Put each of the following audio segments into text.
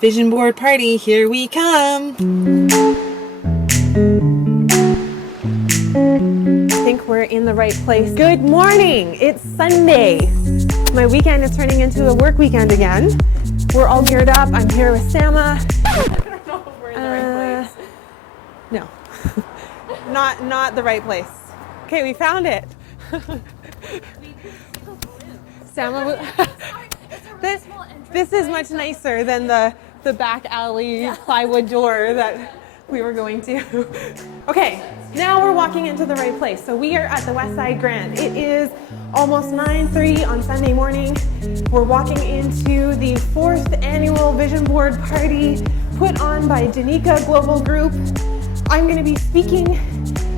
Vision board party, here we come. I think we're in the right place. Good morning, it's Sunday. My weekend is turning into a work weekend again. We're all geared up. I'm here with Sama. I don't know if we're in the right place. No, not the right place. Okay, we found it. Sama, this is much nicer than the back alley plywood door that we were going to. Okay, now we're walking into the right place. So we are at the West Side Grand. It is almost 9:30 on Sunday morning. We're walking into the 4th annual Vision Board Party put on by Genicca Global Group. I'm going to be speaking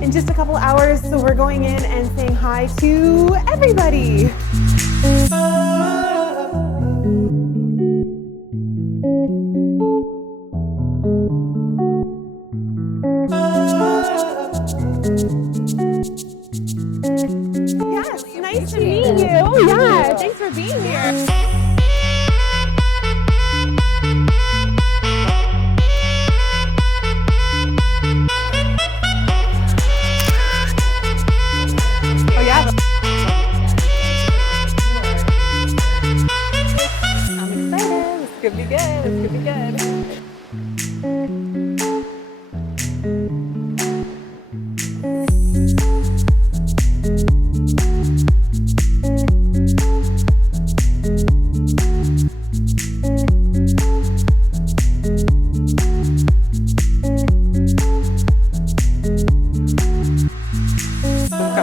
in just a couple hours, so we're going in and saying hi to everybody. Yes, nice to meet you. Yeah, thanks for being here. Oh yeah. I'm excited. This could be good. This could be good.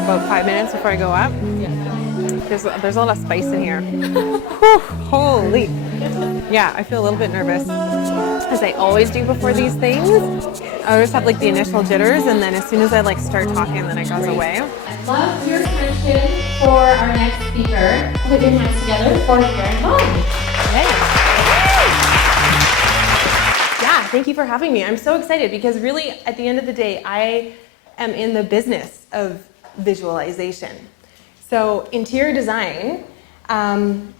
About 5 minutes before I go up. There's a lot of spice in here. Whew, holy. Yeah, I feel a little bit nervous, as I always do before these things. I always have like the initial jitters, and then as soon as I like start talking, then it goes away. I'd love your attention for our next speaker. Put your hands together for Karin Bohn. Yeah, thank you for having me. I'm so excited because really, at the end of the day, I am in the business of visualization. So interior design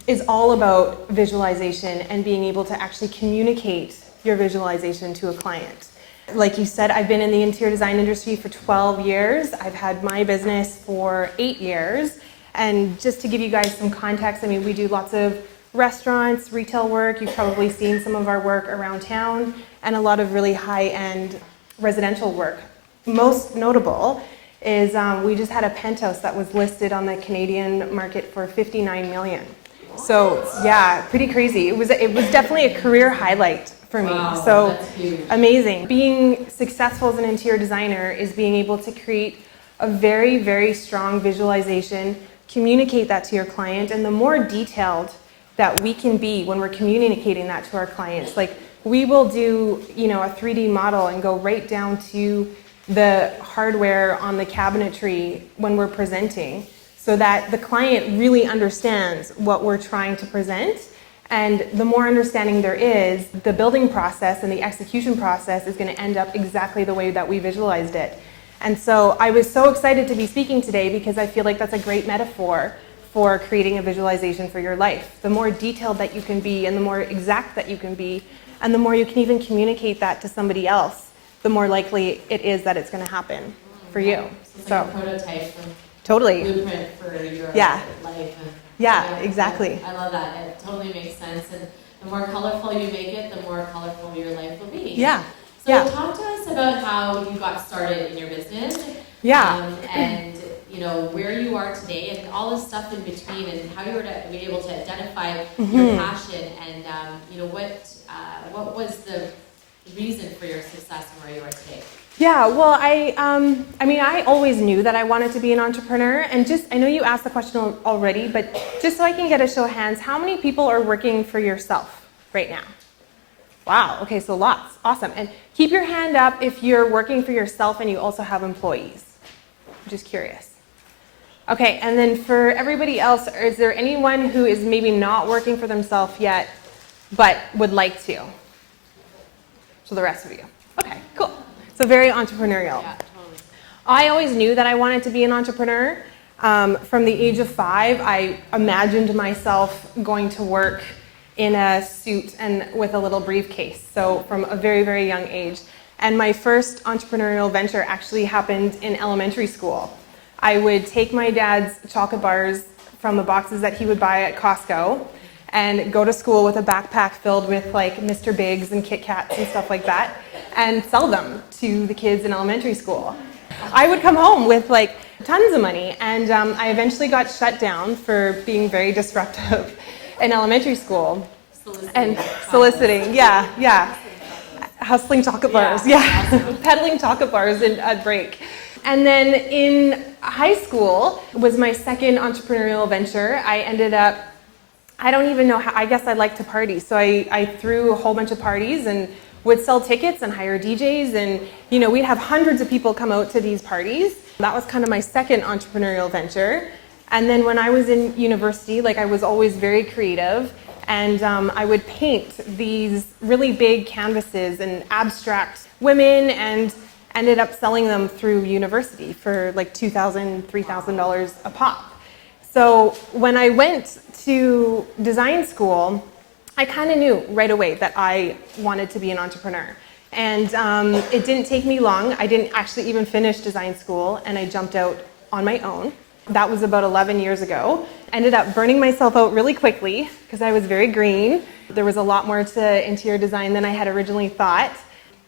is all about visualization and being able to actually communicate your visualization to a client. Like you said, I've been in the interior design industry for 12 years. I've had my business for 8 years. And just to give you guys some context, I mean, we do lots of restaurants, retail work. You've probably seen some of our work around town, and a lot of really high-end residential work. Most notable is we just had a penthouse that was listed on the Canadian market for $59 million. So yeah, pretty crazy. It was definitely a career highlight for me. Wow, so that's huge. Amazing. Being successful as an interior designer is being able to create a very, very strong visualization, communicate that to your client, and the more detailed that we can be when we're communicating that to our clients. Like we will do, a 3D model and go right down to the hardware on the cabinetry when we're presenting, so that the client really understands what we're trying to present. And the more understanding there is, the building process and the execution process is going to end up exactly the way that we visualized it. And so I was so excited to be speaking today because I feel like that's a great metaphor for creating a visualization for your life. The more detailed that you can be and the more exact that you can be, and the more you can even communicate that to somebody else, the more likely it is that it's going to happen for you. It's like a prototype and Totally. blueprint for your life. Yeah, exactly. I love that. It totally makes sense. And the more colorful you make it, the more colorful your life will be. Yeah. So talk to us about how you got started in your business. Yeah. And where you are today and all the stuff in between, and how you were able to identify your passion, and what was the reason for your success and where you are today? Yeah, well, I always knew that I wanted to be an entrepreneur, and I know you asked the question already, but just so I can get a show of hands, how many people are working for yourself right now? Wow, okay, so lots, awesome. And keep your hand up if you're working for yourself and you also have employees. I'm just curious. Okay, and then for everybody else, is there anyone who is maybe not working for themselves yet, but would like to? So the rest of you. Okay, cool. So very entrepreneurial. Yeah, totally. I always knew that I wanted to be an entrepreneur. From the age of 5, I imagined myself going to work in a suit and with a little briefcase, so from a very, very young age. And my first entrepreneurial venture actually happened in elementary school. I would take my dad's chocolate bars from the boxes that he would buy at Costco and go to school with a backpack filled with like Mr. Bigs and Kit Kats and stuff like that and sell them to the kids in elementary school. I would come home with like tons of money, and I eventually got shut down for being very disruptive in elementary school. Soliciting, yeah. Hustling chocolate bars, peddling chocolate bars at break. And then in high school was my second entrepreneurial venture. I ended up, I don't even know how, I guess I like to party. So I threw a whole bunch of parties and would sell tickets and hire DJs, and we'd have hundreds of people come out to these parties. That was kind of my second entrepreneurial venture. And then when I was in university, I was always very creative, and I would paint these really big canvases and abstract women, and ended up selling them through university for like $2,000, $3,000 a pop. So when I went to design school, I kind of knew right away that I wanted to be an entrepreneur. And it didn't take me long. I didn't actually even finish design school, and I jumped out on my own. That was about 11 years ago. Ended up burning myself out really quickly because I was very green. There was a lot more to interior design than I had originally thought.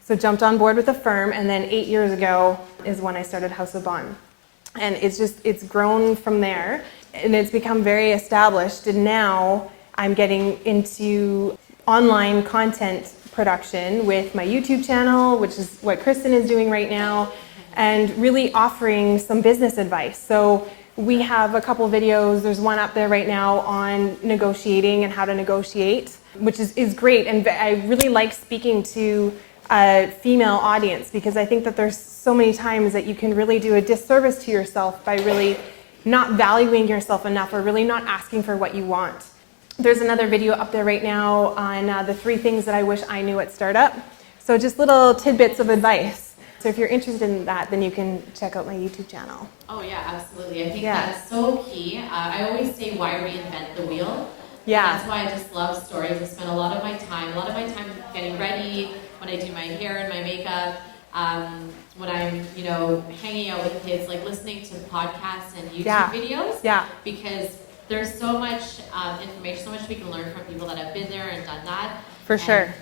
So jumped on board with a firm, and then 8 years ago is when I started House of Bohn. And it's grown from there, and it's become very established. And now I'm getting into online content production with my YouTube channel, which is what Kristen is doing right now, and really offering some business advice. So we have a couple videos. There's one up there right now on negotiating and how to negotiate, which is great. And I really like speaking to a female audience, because I think that there's so many times that you can really do a disservice to yourself by really not valuing yourself enough, or really not asking for what you want. There's another video up there right now on the 3 things that I wish I knew at startup. So just little tidbits of advice. So if you're interested in that, then you can check out my YouTube channel. Oh yeah, absolutely. I think that's so key. I always say, why reinvent the wheel? Yeah. And that's why I just love stories. I spend a lot of my time getting ready, when I do my hair and my makeup, when I'm, hanging out with kids, listening to podcasts and YouTube videos. Yeah. Because there's so much information, so much we can learn from people that have been there and done that. For sure.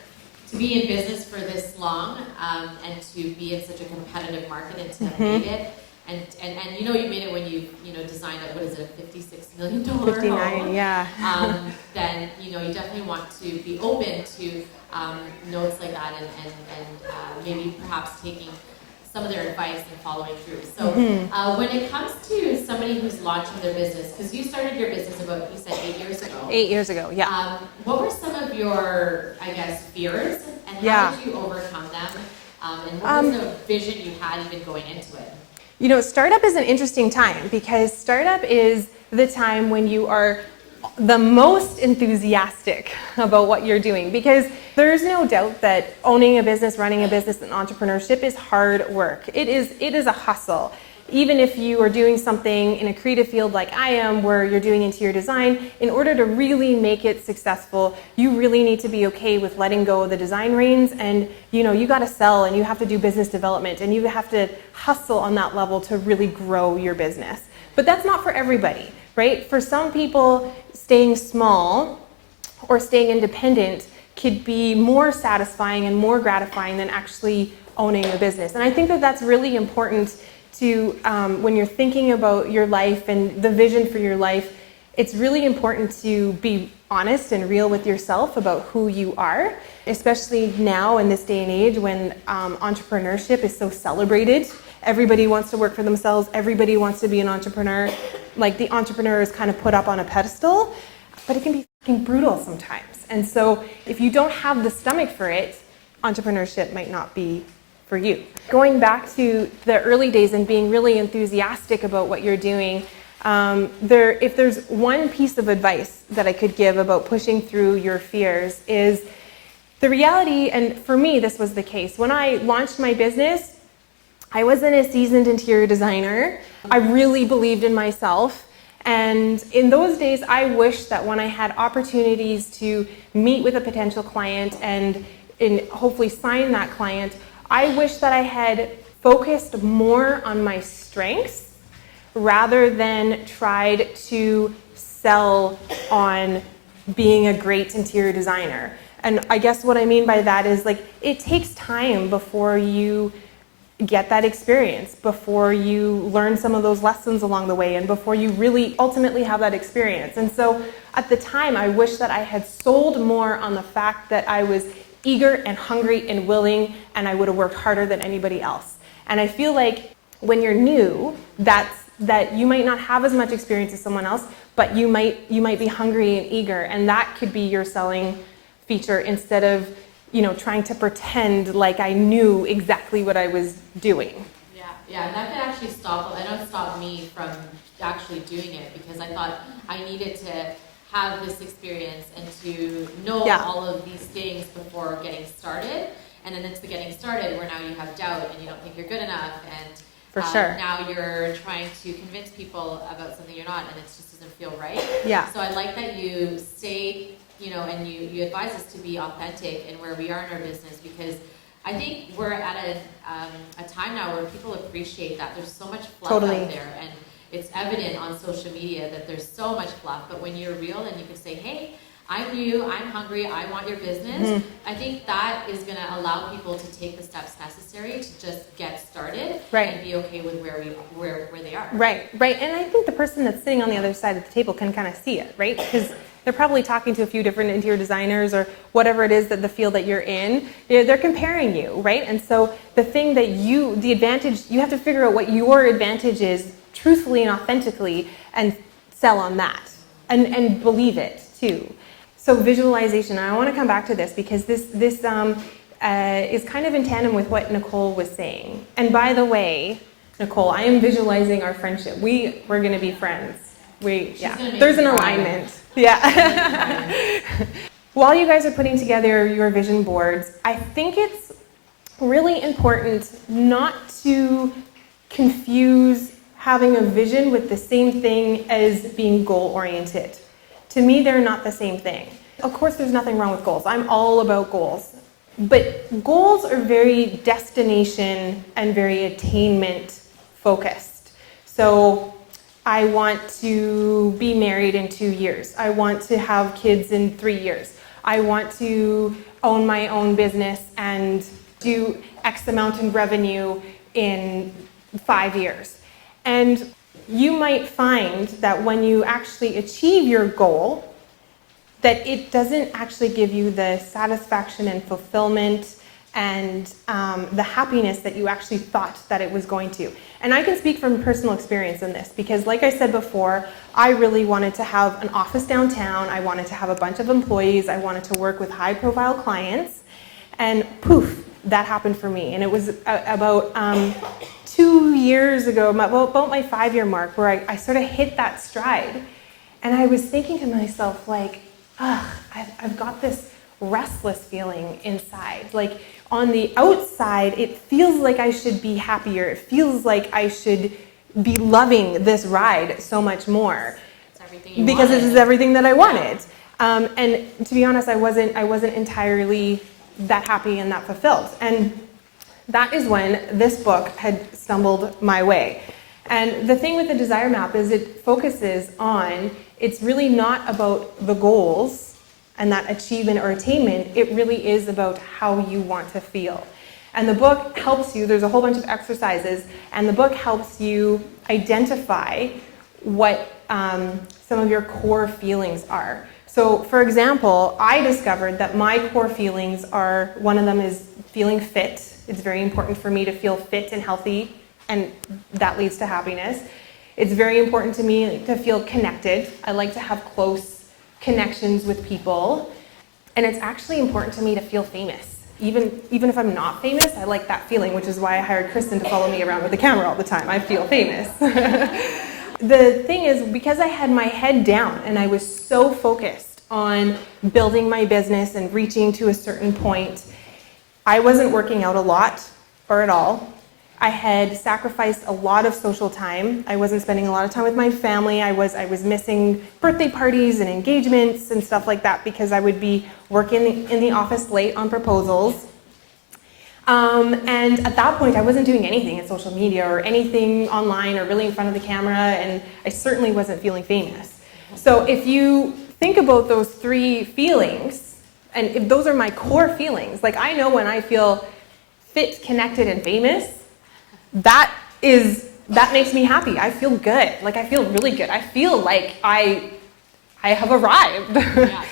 To be in business for this long, and to be in such a competitive market, and to have made it, and you made it when you designed it. What is it, a $56 million 59, home? yeah. Then you definitely want to be open to notes like that, and maybe perhaps taking some of their advice and following through. So when it comes to somebody who's launching their business, because you started your business about, you said 8 years ago. 8 years ago, yeah. What were some of your, fears, and how did you overcome them? And what was the vision you had even going into it? Startup is an interesting time, because startup is the time when you are the most enthusiastic about what you're doing, because there's no doubt that owning a business, running a business, and entrepreneurship is hard work. It is a hustle. Even if you are doing something in a creative field like I am, where you're doing interior design, in order to really make it successful, you really need to be okay with letting go of the design reins, and you got to sell, and you have to do business development, and you have to hustle on that level to really grow your business. But that's not for everybody, right? For some people, staying small or staying independent could be more satisfying and more gratifying than actually owning a business. And I think that that's really important to, when you're thinking about your life and the vision for your life, it's really important to be honest and real with yourself about who you are, especially now in this day and age when entrepreneurship is so celebrated. Everybody wants to work for themselves. Everybody wants to be an entrepreneur. The entrepreneur is kind of put up on a pedestal, but it can be fucking brutal sometimes. And so if you don't have the stomach for it, entrepreneurship might not be for you. Going back to the early days and being really enthusiastic about what you're doing, if there's one piece of advice that I could give about pushing through your fears is the reality, and for me this was the case. When I launched my business, I wasn't a seasoned interior designer. I really believed in myself, And in those days, I wish that when I had opportunities to meet with a potential client and hopefully sign that client, I wish that I had focused more on my strengths rather than tried to sell on being a great interior designer. And I guess what I mean by that is, like, it takes time before you get that experience, before you learn some of those lessons along the way, and before you really ultimately have that experience. And so at the time, I wish that I had sold more on the fact that I was eager and hungry and willing, and I would have worked harder than anybody else. And I feel like when you're new, that you might not have as much experience as someone else, but you might be hungry and eager, and that could be your selling feature, instead of, you know, trying to pretend like I knew exactly what I was doing. Yeah, and that could actually stop me from actually doing it, because I thought I needed to have this experience and to know all of these things before getting started. And then it's the getting started where now you have doubt and you don't think you're good enough, and For sure. now you're trying to convince people about something you're not, and it just doesn't feel right. Yeah. So I like that you say, you know, and you advise us to be authentic in where we are in our business, because I think we're at a time now where people appreciate that. There's so much fluff out there, and it's evident on social media that there's so much fluff, but when you're real and you can say, hey, I'm new, I'm hungry, I want your business, I think that is going to allow people to take the steps necessary to just get started and be okay with where they are. Right. And I think the person that's sitting on the other side of the table can kind of see it, right? Because they're probably talking to a few different interior designers or whatever it is that the field that you're in. They're comparing you, right? And so the thing that the advantage, you have to figure out what your advantage is truthfully and authentically and sell on that and believe it too. So visualization, I want to come back to this because this is kind of in tandem with what Nicole was saying. And by the way, Nicole, I am visualizing our friendship. We're going to be friends. There's an alignment. Yeah. While you guys are putting together your vision boards, I think it's really important not to confuse having a vision with the same thing as being goal-oriented. To me, they're not the same thing. Of course, there's nothing wrong with goals. I'm all about goals. But goals are very destination and very attainment focused. So I want to be married in 2 years. I want to have kids in 3 years. I want to own my own business and do X amount in revenue in 5 years. And you might find that when you actually achieve your goal, that it doesn't actually give you the satisfaction and fulfillment and the happiness that you actually thought that it was going to. And I can speak from personal experience in this because, like I said before, I really wanted to have an office downtown. I wanted to have a bunch of employees. I wanted to work with high-profile clients. And poof, that happened for me. And it was about 2 years ago, about my 5-year mark, where I sort of hit that stride. And I was thinking to myself, like, I've got this restless feeling inside. Like, on the outside, it feels like I should be happier. It feels like I should be loving this ride so much more. It's everything you because wanted. this is everything that I wanted. And to be honest, I wasn't entirely that happy and that fulfilled. And that is when this book had stumbled my way. And the thing with the Desire Map is it focuses on, it's really not about the goals and that achievement or attainment. It really is about how you want to feel. And the book helps you, there's a whole bunch of exercises, and the book helps you identify what some of your core feelings are. So, for example, I discovered that my core feelings are, one of them is feeling fit. It's very important for me to feel fit and healthy, and that leads to happiness. It's very important to me to feel connected. I like to have close connections with people. And it's actually important to me to feel famous. Even if I'm not famous, I like that feeling, which is why I hired Kristen to follow me around with the camera all the time. I feel famous. The thing is, because I had my head down and I was so focused on building my business and reaching to a certain point, I wasn't working out a lot or at all. I had sacrificed a lot of social time. I wasn't spending a lot of time with my family. I was missing birthday parties and engagements and stuff like that because I would be working in the office late on proposals. And at that point, I wasn't doing anything in social media or anything online or really in front of the camera, and I certainly wasn't feeling famous. So if you think about those three feelings, and if those are my core feelings, like I know when I feel fit, connected, and famous, that makes me happy. I feel good. Like I feel really good. I feel like I have arrived. Yeah.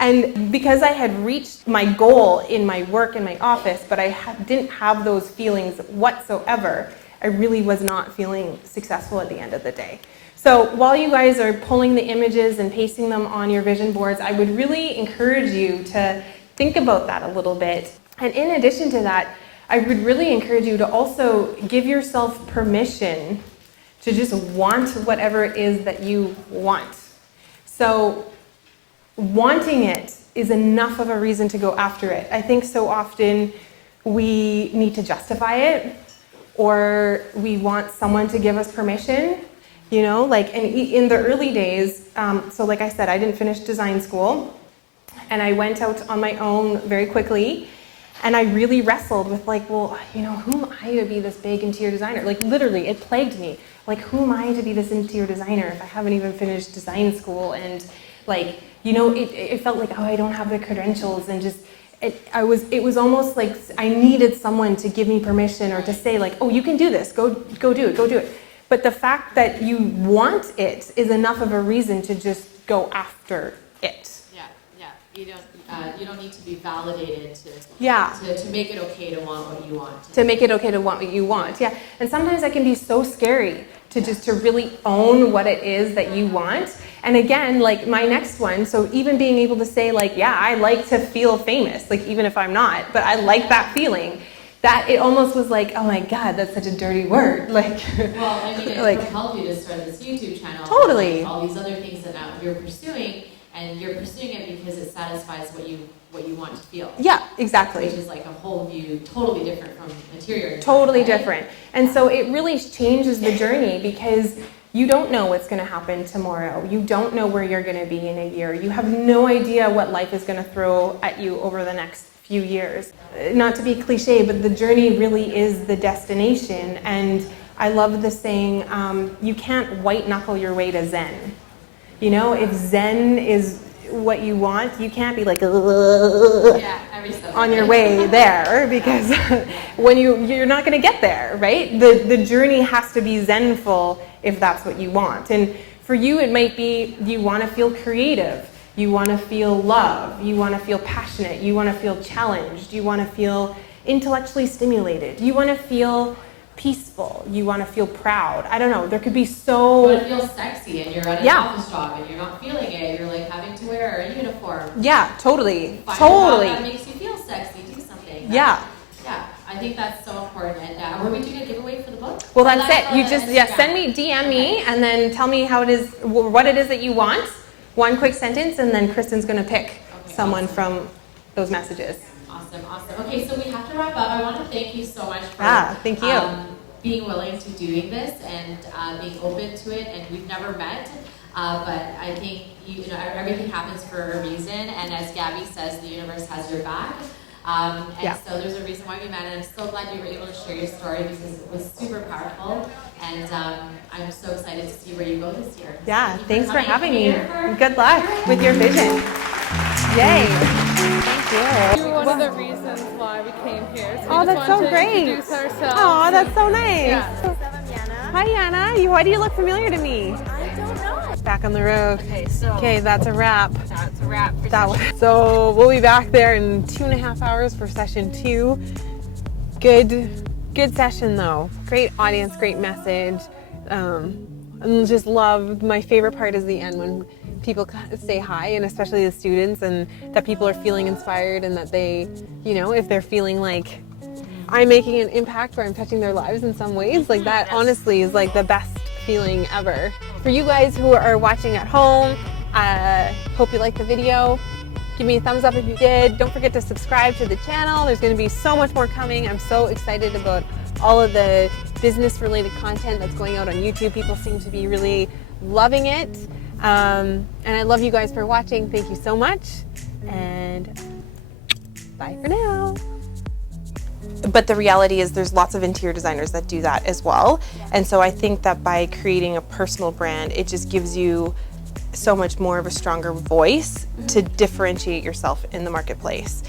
And because I had reached my goal in my work in my office, but I didn't have those feelings whatsoever, I really was not feeling successful at the end of the day. So while you guys are pulling the images and pasting them on your vision boards, I would really encourage you to think about that a little bit. And in addition to that, I would really encourage you to also give yourself permission to just want whatever it is that you want. So wanting it is enough of a reason to go after it. I think so often we need to justify it, or we want someone to give us permission, you know, like in the early days, so like I said, I didn't finish design school, and I went out on my own very quickly, and I really wrestled with like, well, you know, who am I to be this big interior designer? Like literally, it plagued me. Like, who am I to be this interior designer if I haven't even finished design school? And like, you know, it felt like, oh, I don't have the credentials, and just, it was almost like I needed someone to give me permission or to say like, oh, you can do this, go do it. But the fact that you want it is enough of a reason to just go after it. You don't need to be validated to make it okay to want what you want. To make it okay to want what you want, yeah. And sometimes that can be so scary to really own what it is that you want. And again, like my next one, so even being able to say like, yeah, I like to feel famous, like even if I'm not, but I like that feeling. That it almost was like, oh my God, that's such a dirty word. Like, well, I mean, it like, will help you to start this YouTube channel. Totally. All these other things that now you're pursuing, and you're pursuing it because it satisfies what you want to feel. Yeah, exactly. Which is like a whole view, totally different from interior. Totally right? different. And so it really changes the journey because you don't know what's going to happen tomorrow. You don't know where you're going to be in a year. You have no idea what life is going to throw at you over the next few years. Not to be cliche, but the journey really is the destination. And I love the saying, you can't white knuckle your way to Zen. You know, if Zen is what you want, you can't be like on your way there, because when you're not going to get there, right? The journey has to be Zenful if that's what you want. And for you, it might be you want to feel creative, you want to feel love, you want to feel passionate, you want to feel challenged, you want to feel intellectually stimulated, you want to feel peaceful, you want to feel proud. I don't know, there could be so... You want to feel sexy and you're at an office job and you're not feeling it, you're like having to wear a uniform. Yeah, totally. Find totally. a job that makes you feel sexy, do something. Yeah. Yeah, I think that's so important. And were we doing a giveaway for the book? Well, that's it. You just, send me, DM me, and then tell me how it is, what it is that you want. One quick sentence, and then Kristen's going to pick someone from those messages. Awesome. Okay, so we have to wrap up. I want to thank you so much for thank you. Being willing to doing this and being open to it. And we've never met, but I think you know everything happens for a reason. And as Gabby says, the universe has your back. So there's a reason why we met, and I'm so glad you were able to share your story because it was super powerful. And I'm so excited to see where you go this year. Yeah, thanks for having me. Good luck with your vision. Yay. Thank you. You're one of the reasons why we came here. So that's so great. Introduce ourselves. Oh, that's so nice. Yeah. Hi, Yana. Why do you look familiar to me? I don't know. Back on the road. Okay, that's a wrap. That's a wrap for That one. So we'll be back there in 2.5 hours for session 2. Good session though. Great audience, great message. And just love, my favorite part is the end when people say hi, and especially the students, and that people are feeling inspired, and that they, you know, if they're feeling like I'm making an impact or I'm touching their lives in some ways, like that honestly is like the best feeling ever. For you guys who are watching at home, hope you liked the video. Give me a thumbs up if you did. Don't forget to subscribe to the channel. There's going to be so much more coming. I'm so excited about all of the business related content that's going out on YouTube. People seem to be really loving it. And I love you guys for watching. Thank you so much. And bye for now. But the reality is there's lots of interior designers that do that as well. And so I think that by creating a personal brand, it just gives you so much more of a stronger voice to differentiate yourself in the marketplace.